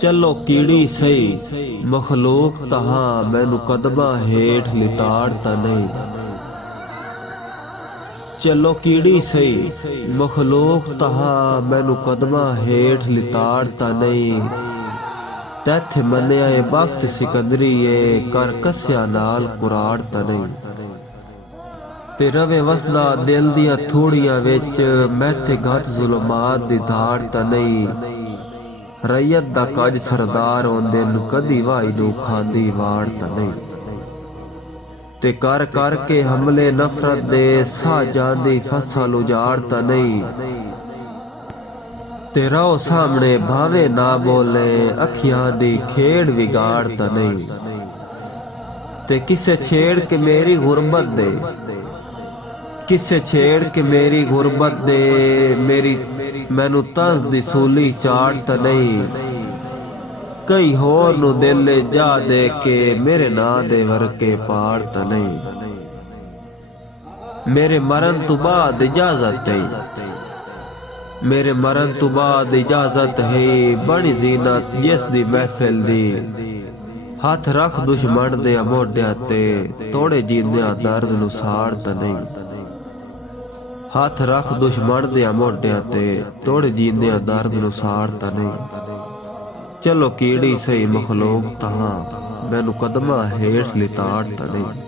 चलो कीड़ी सही मखलूक तहां मैनू कदमां हेठ लिताड़ता नहीं। चलो कीड़ी सही मखलूक तहां मैनू कदमां हेठ लिताड़ता नहीं। तैथे मन्निया ए बख्त सिकंदरी ए कर कस्या नाल कुराड़ता नहीं। ते रवे वसदा दिल दियां थोड़ियां विच मैथे घट जुलमात दी धाड़ ता नहीं। रैयत दा कज सरदार होंदे नू कदी वाई नू खांदी वाड़ ता नहीं। ते कर कर के हमले नफरत दे सा जांदी फसल उजाड़ ता नहीं। ते रहो सामने भावे ना बोले अखियां दी खेड़ विगाड़ ता नहीं। ते किसे छेड़ के मेरी गुरबत दे किसे छेड़ के मेरी गुरबत दे मेरी मैनू तंज दी सूली चाड़ ता नहीं। कई होर नू दिल जा दे के मेरे ना दे वर्के पाड़ ता नहीं। मेरे मरन तो बाद इजाजत है मेरे मरन तो बाद इजाजत है बड़ी जीनत जिस दी महफिल दी। हथ रख दुश्मन दे मोढिया ते तोड़े जींदिया दर्द नू साड़ ता नहीं। हथ रख दुश्मन दे मोढिया ते तोड़े जींदिया दर्द नू साड़ ता नहीं। चलो कीड़ी सही मखलूक तहां मैनू कदमां हेठ लिताड़ ता नहीं।